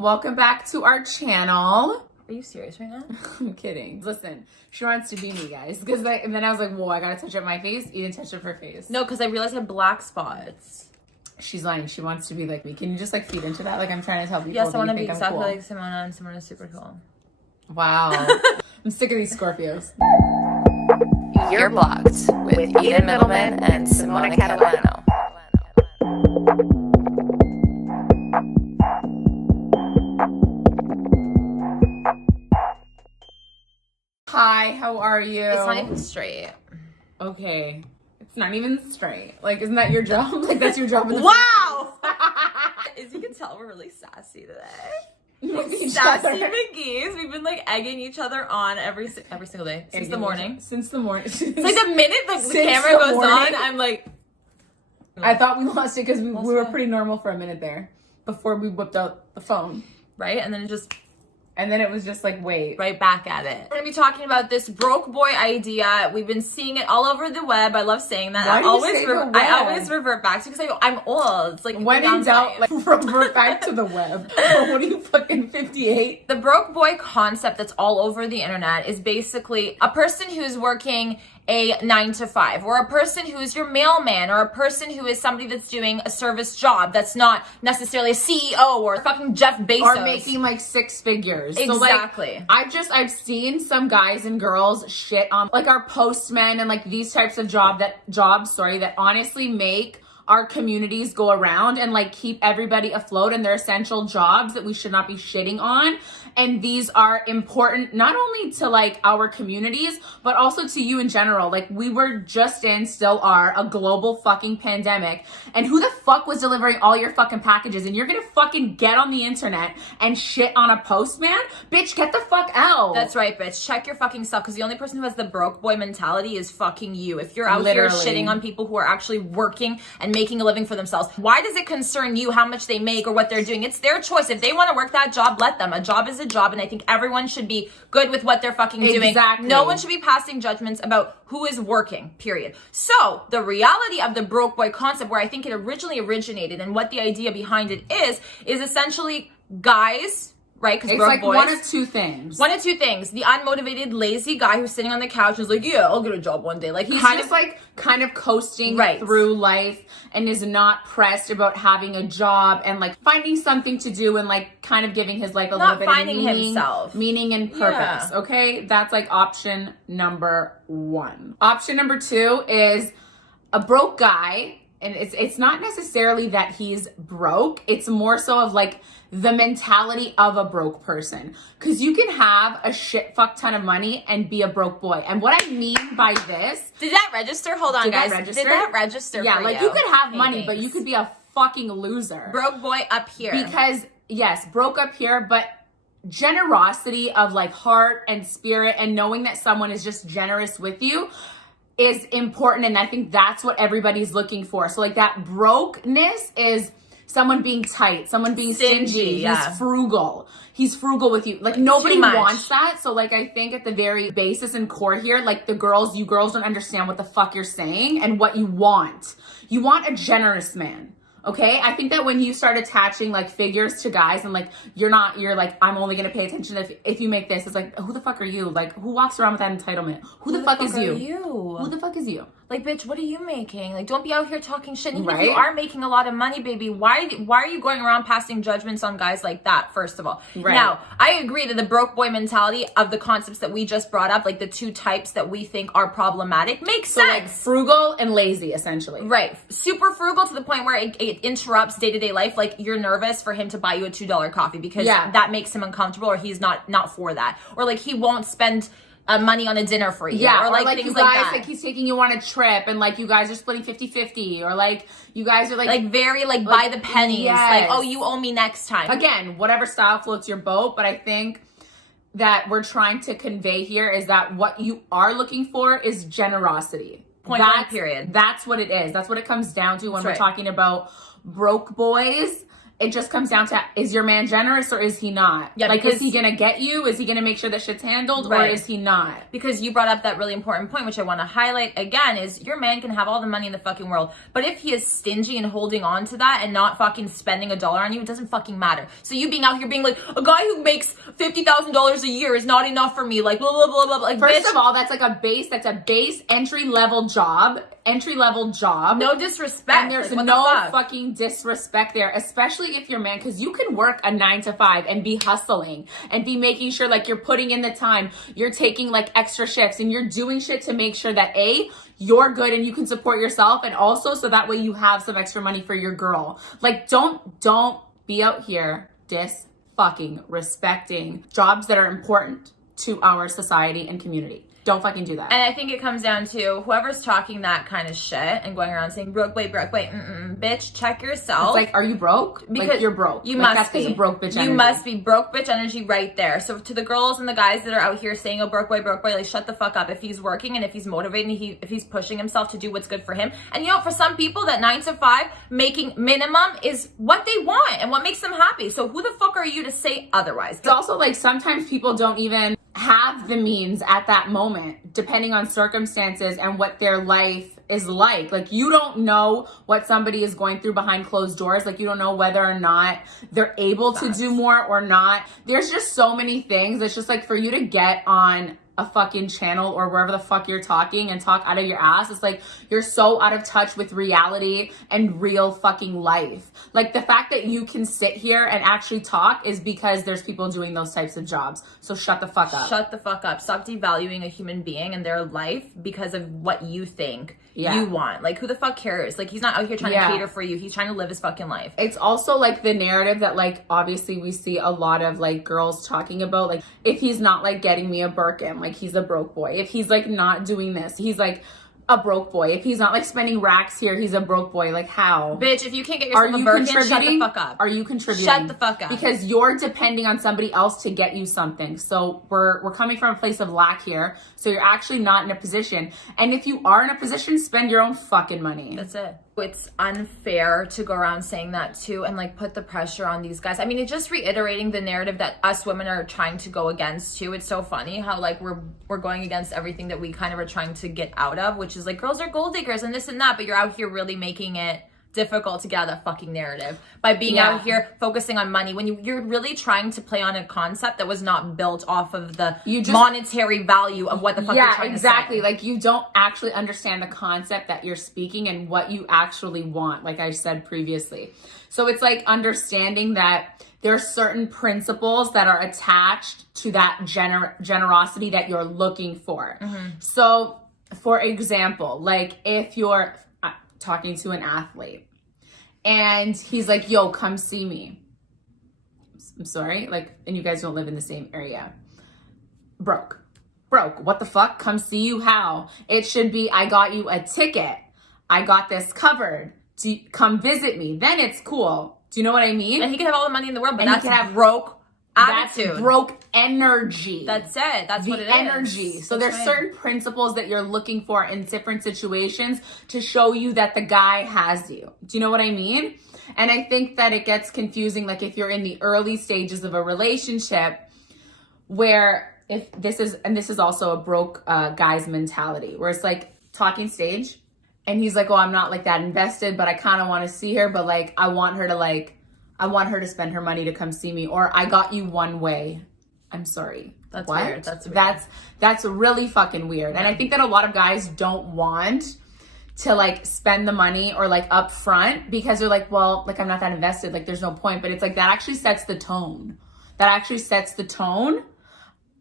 Welcome back to our channel. Are you serious right now? I'm kidding. Listen, she wants to be me, guys. And then I was like, whoa, I gotta touch up my face. You didn't touch up her face. No, because I realized I had black spots. She's lying. She wants to be like me. Can you just like feed into that? Like I'm trying to tell people. Yes, I want to be exactly cool. like Simona, and Simona's super cool. Wow. I'm sick of these Scorpios. You're Blocked with Eden Middleman and Simona Catalano. Hi, how are you? It's not even straight. Okay. It's not even straight. Like, isn't that your job? Like, that's your job in the Wow! As you can tell, we're really sassy today. with each Sassy other. McGee's. We've been like egging each other on every single day since the morning. Since the morning. It's like the minute the camera goes on, I'm like. I thought we lost it because we were what? pretty normal for a minute there before we whipped out the phone. Right? And then it was just like, wait. right back at it. We're gonna be talking about this broke boy idea. We've been seeing it all over the web. I love saying that. Why do you say the web? I always revert back to because I'm old. It's like When in doubt, like revert back to the web. What are you, fucking 58? The broke boy concept that's all over the internet is basically a person who's working a 9-to-5, or a person who's your mailman, or a person who is somebody that's doing a service job that's not necessarily a CEO or fucking Jeff Bezos. Are making like 6 figures. Exactly. So like, I've seen some guys and girls shit on like our postmen and like these types of jobs that honestly make our communities go around and like keep everybody afloat, and they're essential jobs that we should not be shitting on. And these are important not only to like our communities, but also to you in general. Like we were just still are a global fucking pandemic. And who the fuck was delivering all your fucking packages? And you're gonna fucking get on the internet and shit on a postman? Bitch, get the fuck out. That's right, bitch. Check your fucking stuff, because the only person who has the broke boy mentality is fucking you. If you're out Literally. here shitting on people who are actually working and making a living for themselves, why does it concern you how much they make or what they're doing? It's their choice. If they want to work that job, let them. A job is a job, and I think everyone should be good with what they're fucking doing. Exactly. No one should be passing judgments about who is working, period. So the reality of the broke boy concept, where I think it originally originated and what the idea behind it is essentially guys, right? Because it's broke like boys, one of two things. the unmotivated, lazy guy who's sitting on the couch and is like, yeah, I'll get a job one day. Like he's Kind just of like coasting Right. through life and is not pressed about having a job and like finding something to do and like kind of giving his life a Not little bit of finding himself. meaning and purpose. Yeah. Okay, that's like option number 1. Option number 2 is a broke guy. And it's not necessarily that he's broke. It's more so of like the mentality of a broke person. Because you can have a shit fuck ton of money and be a broke boy. And what I mean by this... Did that register? Hold on, Did that guys. register? Did that register? Yeah, for like you? you could have Hey, money, but thanks. you could be a fucking loser. broke boy up here. Because, yes, broke up here, but generosity of like heart and spirit and knowing that someone is just generous with you is important, and I think that's what everybody's looking for. So like that brokenness is someone being tight, someone being stingy. Yeah. He's frugal. He's frugal with you. Like nobody too much. wants that. So like I think at the very basis and core here, like you girls don't understand what the fuck you're saying and what you want. You want a generous man. Okay, I think that when you start attaching like figures to guys and like you're like, I'm only gonna pay attention if you make this, it's like, who the fuck are you? Like, who walks around with that entitlement? Who the fuck is you? Who the fuck is you? Like, bitch, what are you making? Like, don't be out here talking shit. And even if Right? you are making a lot of money, baby, why are you going around passing judgments on guys like that, first of all? Right. Now, I agree that the broke boy mentality of the concepts that we just brought up, like the 2 types that we think are problematic, makes So sense. like frugal and lazy, essentially. Right. Super frugal to the point where it interrupts day-to-day life. Like you're nervous for him to buy you a $2 coffee because that makes him uncomfortable, or he's not for that. Or like he won't spend money on a dinner for you. Yeah, or like you things guys, like that. like he's taking you on a trip and like you guys are splitting 50-50, or like you guys are like very like by the pennies. yes. Like, oh, you owe me next time. Again, whatever style floats your boat, but I think that we're trying to convey here is that what you are looking for is generosity. Point blank, period. That's what it is. That's what it comes down to when That's we're right. talking about broke boys it just comes down to, is your man generous or is he not? Yeah, like, because, is he gonna get you? Is he gonna make sure that shit's handled, right, or is he not? Because you brought up that really important point, which I want to highlight again, is your man can have all the money in the fucking world, but if he is stingy and holding on to that and not fucking spending $1 on you, it doesn't fucking matter. So you being out here being like, a guy who makes $50,000 a year is not enough for me, like, blah, blah, blah, blah. Like, first bitch, of all, that's a base entry-level job. No disrespect. And there's like, no fucking disrespect there, especially if you're man, because you can work a 9 to 5 and be hustling and be making sure like you're putting in the time, you're taking like extra shifts and you're doing shit to make sure that you're good and you can support yourself, and also so that way you have some extra money for your girl. Like, don't be out here fucking respecting jobs that are important to our society and community. Don't fucking do that. And I think it comes down to whoever's talking that kind of shit and going around saying broke, bitch, check yourself. It's like, are you broke? Because like, you're broke. You like, must that's be. A broke bitch energy. You must be broke bitch energy right there. So to the girls and the guys that are out here saying, oh, broke boy, like, shut the fuck up. If he's working and if he's motivating, if he's pushing himself to do what's good for him. And you know, for some people, that 9 to 5 making minimum is what they want and what makes them happy. So who the fuck are you to say otherwise? It's also like sometimes people don't even have the means at that moment, depending on circumstances and what their life is like. Like, you don't know what somebody is going through behind closed doors. Like, you don't know whether or not they're able to do more or not. There's just so many things. It's just like, for you to get on a fucking channel or wherever the fuck you're talking and talk out of your ass, it's like you're so out of touch with reality and real fucking life. Like, the fact that you can sit here and actually talk is because there's people doing those types of jobs. So shut the fuck up. Shut the fuck up. Stop devaluing a human being and their life because of what you think you want. Like, who the fuck cares? Like, he's not out here trying to cater for you. He's trying to live his fucking life. It's also like the narrative that, like, obviously we see a lot of like girls talking about, like, if he's not like getting me a Birkin, like, he's a broke boy. If he's like not doing this, he's like a broke boy. If he's not like spending racks here, he's a broke boy. Like, how? Bitch, if you can't get yourself a Birkin, shut the fuck up. Are you contributing? Shut the fuck up. Because you're depending on somebody else to get you something. So we're coming from a place of lack here. So you're actually not in a position. And if you are in a position, spend your own fucking money. That's it. It's unfair to go around saying that too and like put the pressure on these guys. I mean, it's just reiterating the narrative that us women are trying to go against too. It's so funny how like we're going against everything that we kind of are trying to get out of, which is like girls are gold diggers and this and that, but you're out here really making it difficult to get out of that fucking narrative by being out here focusing on money when you're really trying to play on a concept that was not built off of the monetary value of what the fuck you're trying to say. Like, you don't actually understand the concept that you're speaking and what you actually want, like I said previously. So it's like understanding that there are certain principles that are attached to that generosity that you're looking for. So for example, like if you're talking to an athlete and he's like, yo, come see me. I'm sorry, like, and you guys don't live in the same area. Broke, what the fuck? Come see you? How? It should be, I got you a ticket, I got this covered, come visit me, then it's cool. Do you know what I mean? And he can have all the money in the world, but and that's broke attitude. That's broke energy. That's it. That's what it is. Energy. So there's certain principles that you're looking for in different situations to show you that the guy has you. Do you know what I mean? And I think that it gets confusing, like if you're in the early stages of a relationship where if this is also a broke guy's mentality where it's like talking stage and he's like, oh, I'm not like that invested, but I kind of want to see her, but like I want her to spend her money to come see me, or I got you one way. I'm sorry. That's what? weird. That's weird. That's really fucking weird. And I think that a lot of guys don't want to like spend the money or like up front because they're like, well, like I'm not that invested. Like there's no point. But it's like that actually sets the tone. That actually sets the tone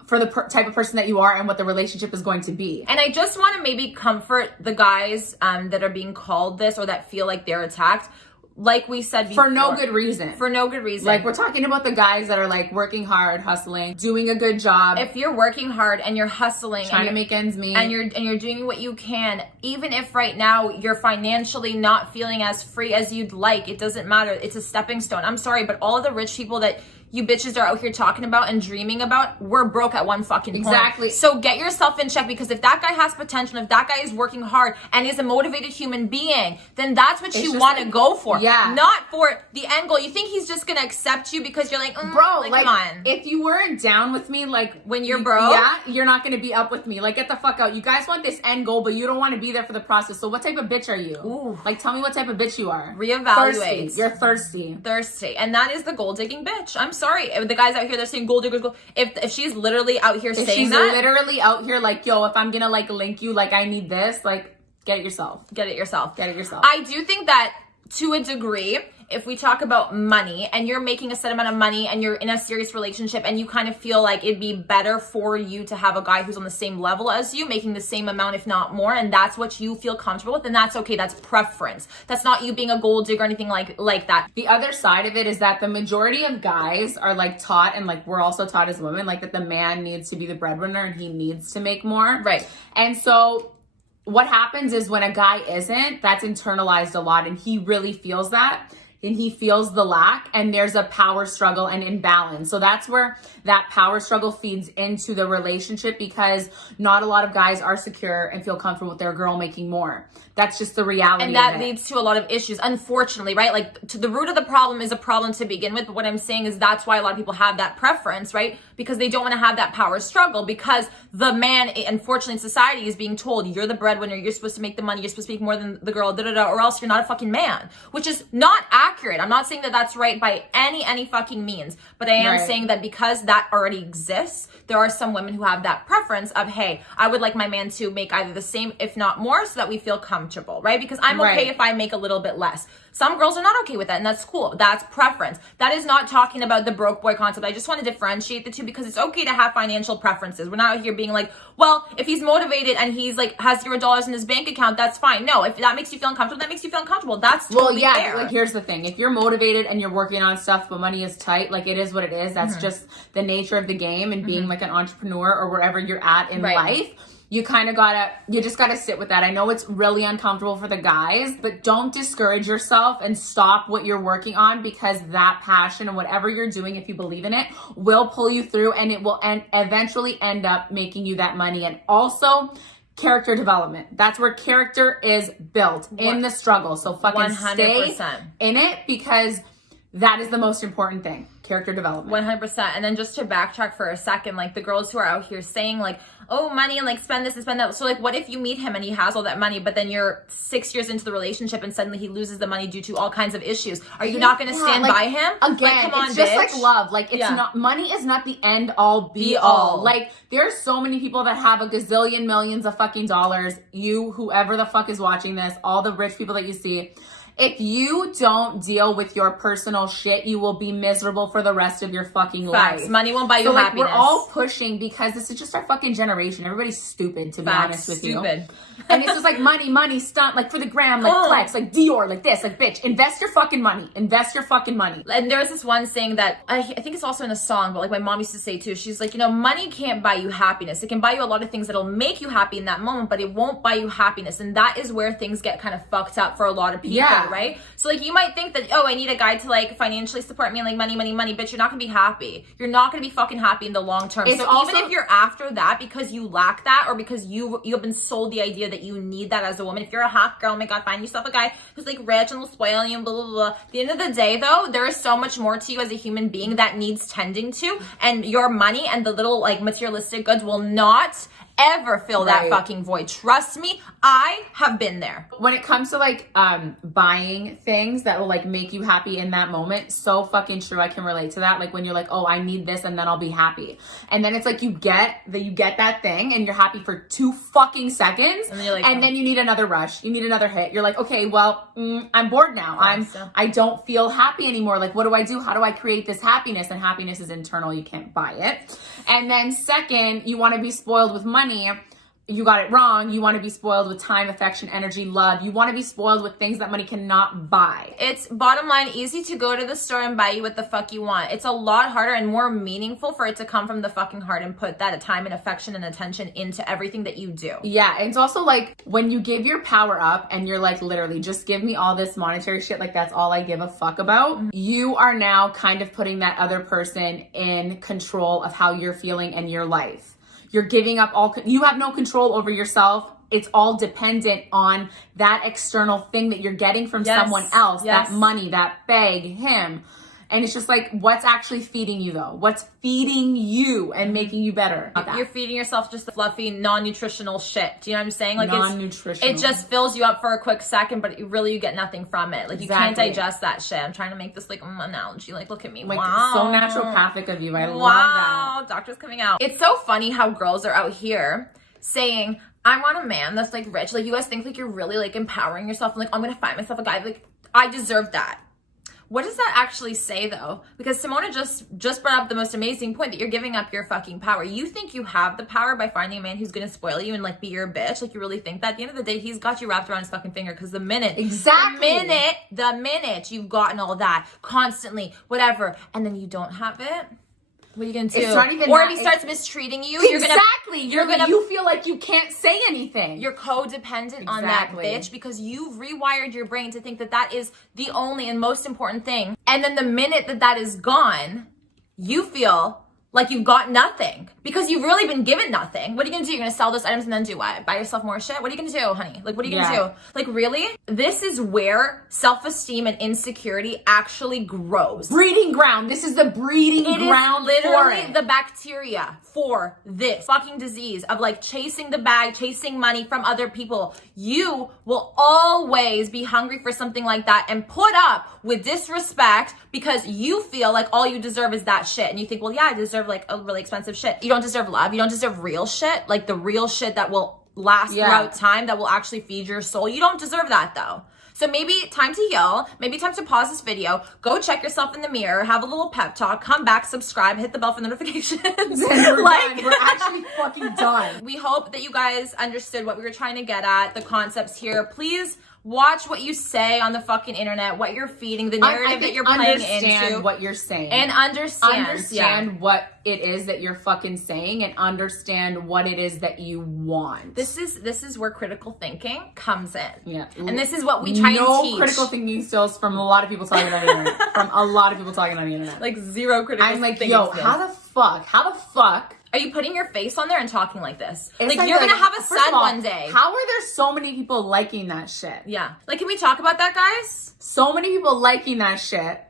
for the type of person that you are and what the relationship is going to be. And I just want to maybe comfort the guys that are being called this or that feel like they're attacked. Like we said before. For no good reason. For no good reason. Like we're talking about the guys that are like working hard, hustling, doing a good job. If you're working hard and you're hustling, trying to make ends meet, and you're doing what you can, even if right now you're financially not feeling as free as you'd like, it doesn't matter. It's a stepping stone. I'm sorry, but all of the rich people that you bitches are out here talking about and dreaming about, we're broke at one fucking point. Exactly. So get yourself in check, because if that guy has potential, if that guy is working hard and is a motivated human being, then that's what you want to go for. Yeah. Not for the end goal. You think he's just gonna accept you because you're like, bro, like, come on. If you weren't down with me, like when you're broke, yeah, you're not gonna be up with me. Like, get the fuck out. You guys want this end goal, but you don't want to be there for the process. So what type of bitch are you? Ooh. Like, tell me what type of bitch you are. Reevaluate. Thirsty. You're thirsty. Thirsty. And that is the gold digging bitch. I'm sorry. The guys out here, they're saying gold digger, gold. If she's literally out here saying that. She's literally out here like, yo, if I'm gonna like link you, like I need this, like get it yourself. Get it yourself. Get it yourself. I do think that to a degree, if we talk about money and you're making a set amount of money and you're in a serious relationship and you kind of feel like it'd be better for you to have a guy who's on the same level as you, making the same amount, if not more, and that's what you feel comfortable with, then that's okay. That's preference. That's not you being a gold digger or anything like that. The other side of it is that the majority of guys are like taught, and like we're also taught as women, like that the man needs to be the breadwinner and he needs to make more. Right. And so what happens is when a guy isn't, that's internalized a lot, and he really feels that. And he feels the lack, and there's a power struggle and imbalance. So that's where that power struggle feeds into the relationship, because not a lot of guys are secure and feel comfortable with their girl making more. That's just the reality. And that leads to a lot of issues, unfortunately, right? Like, to the root of the problem is a problem to begin with. But what I'm saying is that's why a lot of people have that preference, right? Because they don't want to have that power struggle, because the man, unfortunately, in society is being told, you're the breadwinner, you're supposed to make the money, you're supposed to make more than the girl, or else you're not a fucking man, which is not accurate. I'm not saying that that's right by any fucking means, but I am saying that because that already exists, there are some women who have that preference of, hey, I would like my man to make either the same, if not more, so that we feel comfortable, right? Because I'm okay if I make a little bit less. Some girls are not okay with that, and that's cool. That's preference. That is not talking about the broke boy concept. I just want to differentiate the two, because it's okay to have financial preferences. We're not out here being like, well, if he's motivated and he's like has $0 in his bank account, that's fine. No, if that makes you feel uncomfortable, that makes you feel uncomfortable. That's totally fair. Like, here's the thing. If you're motivated and you're working on stuff, but money is tight, like, it is what it is. That's just the nature of the game, and being like an entrepreneur or wherever you're at in life. You just gotta sit with that. I know it's really uncomfortable for the guys, but don't discourage yourself and stop what you're working on, because that passion and whatever you're doing, if you believe in it, will pull you through, and it will eventually end up making you that money. And also, character development. That's where character is built, in the struggle. So fucking 100%. stay in it, because that is the most important thing. Character development. 100%. And then just to backtrack for a second, like the girls who are out here saying like, oh, money, and like spend this and spend that. So like, what if you meet him and he has all that money, but then you're 6 years into the relationship and suddenly he loses the money due to all kinds of issues? Are you not going to stand by him? Again, like, come on, it's just bitch. like love. Like, it's not, money is not the end all be all. Like, there's so many people that have a gazillion millions of fucking dollars. You, whoever the fuck is watching this, all the rich people that you see, if you don't deal with your personal shit, you will be miserable for the rest of your fucking life. Money won't buy you happiness. We're all pushing, because this is just our fucking generation. Everybody's stupid, to be honest with you. And it's just like money, stunt, like for the gram, like flex, like Dior, like this, like bitch. Invest your fucking money. Invest your fucking money. And there's this one saying that I think it's also in a song, but like my mom used to say too. She's like, money can't buy you happiness. It can buy you a lot of things that'll make you happy in that moment, but it won't buy you happiness. And that is where things get kind of fucked up for a lot of people, right? So like, you might think that, oh, I need a guy to like financially support me and like money, bitch, you're not gonna be happy. You're not gonna be fucking happy in the long term. So also, even if you're after that because you lack that, or because you have been sold the idea that you need that as a woman, if you're a hot girl, oh my God, find yourself a guy who's like rich and will spoil you and blah, blah, blah. At the end of the day though, there is so much more to you as a human being that needs tending to, and your money and the little like materialistic goods will not ever fill that fucking void. Trust me, I have been there. When it comes to like buying things that will like make you happy in that moment, so fucking true. I can relate to that. Like when you're like, oh, I need this and then I'll be happy. And then it's like you get that thing and you're happy for 2 fucking seconds. And then you're like, and then you need another rush. You need another hit. You're like, okay, well, I'm bored now. I don't feel happy anymore. Like, what do I do? How do I create this happiness? And happiness is internal. You can't buy it. And then second, you want to be spoiled with money. you got it wrong. You want to be spoiled with time, affection, energy, love. You want to be spoiled with things that money cannot buy. It's bottom line easy to go to the store and buy you what the fuck you want. It's a lot harder and more meaningful for it to come from the fucking heart and put that time and affection and attention into everything that you do. Yeah, and it's also like when you give your power up and you're like, literally, just give me all this monetary shit, like that's all I give a fuck about. You are now kind of putting that other person in control of how you're feeling and your life. You're giving up you have no control over yourself. It's all dependent on that external thing that you're getting from someone else, that money, that bag, him. And it's just like, what's actually feeding you though? What's feeding you and making you better? You're feeding yourself just the fluffy, non-nutritional shit. Do you know what I'm saying? Like non-nutritional. It just fills you up for a quick second, but really you get nothing from it. Like you can't digest that shit. I'm trying to make this like analogy. Like, look at me. Like, wow. so naturopathic of you. I love that. Wow, doctor's coming out. It's so funny how girls are out here saying, I want a man that's like rich. Like you guys think like you're really like empowering yourself and like, I'm gonna find myself a guy. Like I deserve that. What does that actually say though? Because Simona just brought up the most amazing point that you're giving up your fucking power. You think you have the power by finding a man who's gonna spoil you and like be your bitch? Like you really think that? At the end of the day, he's got you wrapped around his fucking finger because the minute you've gotten all that constantly, whatever, and then you don't have it, what are you gonna do? It's not even or that, if he starts mistreating you, you feel like you can't say anything. You're codependent on that bitch because you've rewired your brain to think that that is the only and most important thing. And then the minute that is gone, you feel like you've got nothing because you've really been given nothing. What are you gonna do? You're gonna sell those items and then do what? Buy yourself more shit? What are you gonna do, honey? Like, what are you gonna do? Like, really? This is where self-esteem and insecurity actually grows. Breeding ground. This is the breeding ground. It is literally the bacteria for this fucking disease of like chasing the bag, chasing money from other people. You will always be hungry for something like that and put up with disrespect because you feel like all you deserve is that shit. And you think, well, yeah, I deserve like a really expensive shit. You don't deserve love. You don't deserve real shit. Like the real shit that will last throughout time, that will actually feed your soul. You don't deserve that though. So maybe time to heal, maybe time to pause this video, go check yourself in the mirror, have a little pep talk, come back, subscribe, hit the bell for notifications. We're done. We're actually fucking done. We hope that you guys understood what we were trying to get at, the concepts here. Please watch what you say on the fucking internet, what you're feeding, the narrative that you're playing into. What you're saying. And understand what it is that you're fucking saying and understand what it is that you want. This is where critical thinking comes in. Yeah. And this is what we try and teach. No critical thinking skills from a lot of people talking on the internet. From a lot of people talking on the internet. Like zero critical thinking. I'm like, yo, how the fuck are you putting your face on there and talking like this? It's like you're gonna have a son one day. How are there so many people liking that shit? Yeah. Like, can we talk about that, guys? So many people liking that shit,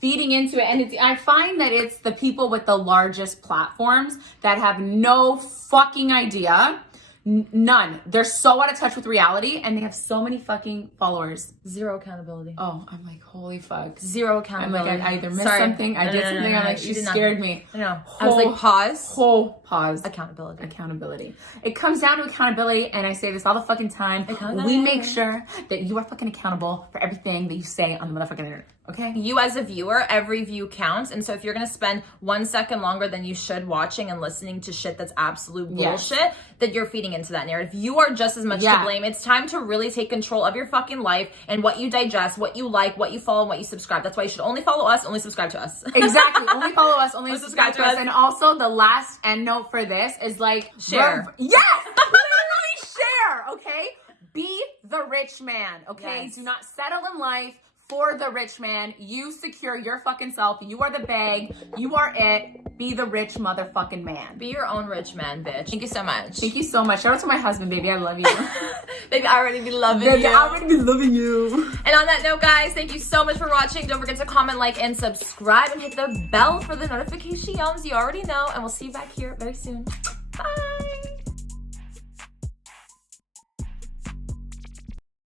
feeding into it. And I find that it's the people with the largest platforms that have no fucking idea. None. They're so out of touch with reality and they have so many fucking followers. Zero accountability. Oh, I'm like, holy fuck. Zero accountability. I'm like, I either missed something, I did something, I'm like, she scared me. No. I was like, pause. Pause. Accountability. It comes down to accountability, and I say this all the fucking time. We make sure that you are fucking accountable for everything that you say on the motherfucking internet. Okay? You as a viewer, every view counts. And so if you're going to spend 1 second longer than you should watching and listening to shit that's absolute bullshit, that you're feeding into that narrative. You are just as much to blame. It's time to really take control of your fucking life and what you digest, what you like, what you follow, and what you subscribe. That's why you should only follow us, only subscribe to us. Exactly. Only follow us, only subscribe to us. And also the last end note for this is like, share. Yes! Literally share, okay? Be the rich man, okay? Yes. Do not settle in life for the rich man. You secure your fucking self. You are the bag. You are it. Be the rich motherfucking man. Be your own rich man, bitch. Thank you so much. Thank you so much. Shout out to my husband, baby. I love you. Baby, I already be loving baby, you. I already be loving you. And on that note, guys, thank you so much for watching. Don't forget to comment, like, and subscribe, and hit the bell for the notifications. You already know. And we'll see you back here very soon. Bye.